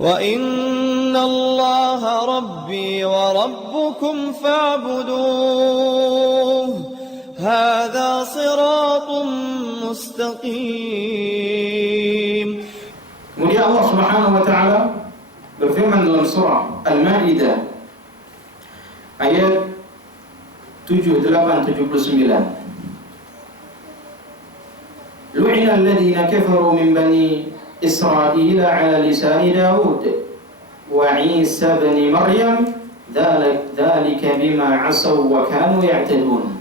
وإن الله ربي وربكم فاعبدوه هذا صراط مستقيم. Kemudian Allah Subhanahu wa taala berfirman dalam surah Al-Maidah ayat 78-79. Lu'ina alladhina kafaru min bani Israil ala lisani Daud wa Isa ibn Maryam dhalika bima 'asaw wa kanu ya'tadun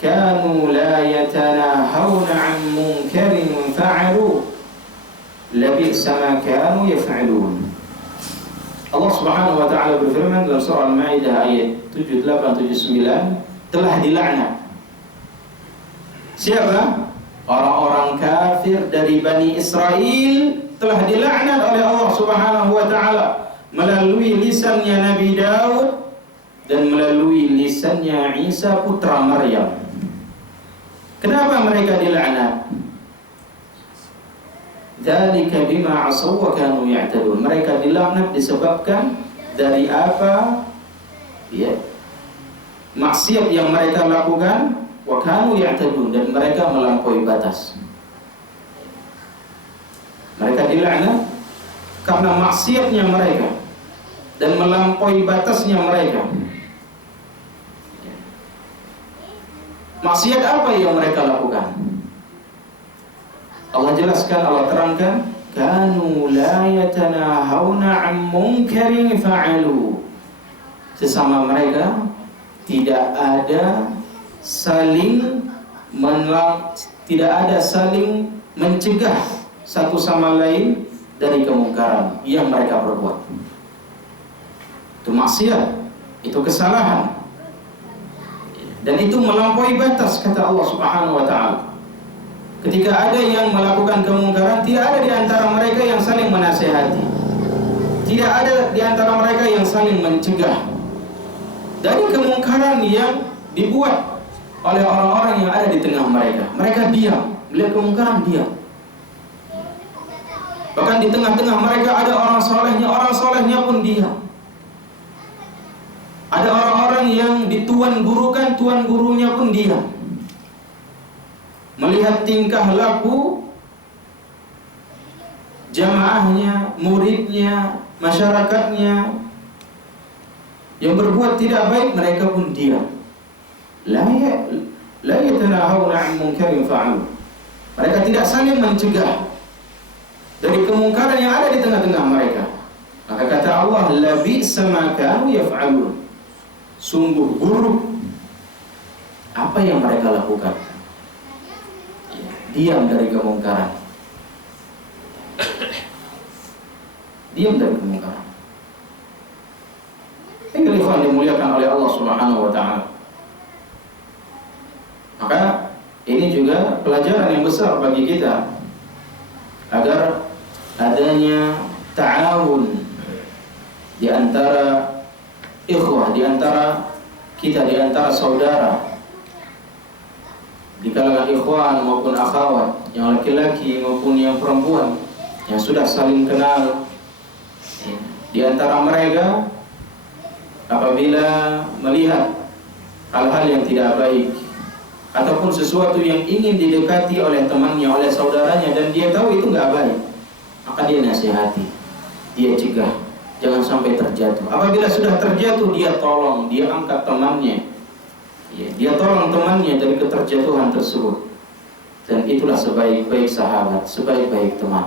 kanu la yatanahawna 'an munkarin fa'alu labi'sa ma kanu yaf'alun. Allah Subhanahu wa taala berfirman dalam surah Al-Maidah ayat 78-79, telah dilaknat siapa? Orang-orang kafir dari Bani Israel telah dilaknat oleh Allah Subhanahu wa taala melalui lisannya Nabi Daud dan melalui lisannya Isa putra Maryam. Kenapa mereka dilaknat? Dzalika bima 'asaw wa kanu ya'tadun. Mereka dilaknat disebabkan dari apa? Ya, maksiat yang mereka lakukan. Wa kanu ya'tadun, dan mereka melampaui batas. Mereka dilaknat karena maksiatnya mereka dan melampaui batasnya mereka. Maksiat apa yang mereka lakukan? Allah jelaskan, Allah terangkan, kanu la yatanahawna 'an munkarin fa'alu. Sesama mereka tidak ada saling mencegah satu sama lain dari kemungkaran yang mereka perbuat. Itu maksiat, itu kesalahan, dan itu melampaui batas, kata Allah Subhanahu wa taala. Ketika ada yang melakukan kemungkaran, tidak ada di antara mereka yang saling menasihati, tidak ada di antara mereka yang saling mencegah dari kemungkaran yang dibuat oleh orang-orang yang ada di tengah mereka. Mereka diam, melihat kemungkaran diam. Bahkan di tengah-tengah mereka ada orang solehnya pun diam. Ada orang-orang yang dituan gurukan, tuan gurunya pun diam. Melihat tingkah laku jamaahnya, muridnya, masyarakatnya yang berbuat tidak baik, mereka pun diam. La yatanahawna 'an munkarin fa'alu. Mereka tidak saling mencegah dari kemungkaran yang ada di tengah-tengah mereka. Maka kata Allah, labi'sa ma kanu yaf'alun. Sungguh buruk apa yang mereka lakukan. Diam dari kemungkaran. Diam dari kemungkaran. Ini ikhwan dimuliakan oleh Allah Subhanahu wa taala. Maka ini juga pelajaran yang besar bagi kita agar adanya ta'awun di antara ikhwah, di antara kita, di antara saudara, di kalangan ikhwan maupun akhwat, yang laki-laki maupun yang perempuan, yang sudah saling kenal. Di antara mereka apabila melihat hal-hal yang tidak baik ataupun sesuatu yang ingin didekati oleh temannya, oleh saudaranya, dan dia tahu itu nggak baik, maka dia nasihati, dia cegah, jangan sampai terjatuh. Apabila sudah terjatuh, dia tolong, dia angkat temannya, dia tolong temannya dari keterjatuhan tersebut. Dan itulah sebaik-baik sahabat, sebaik-baik teman.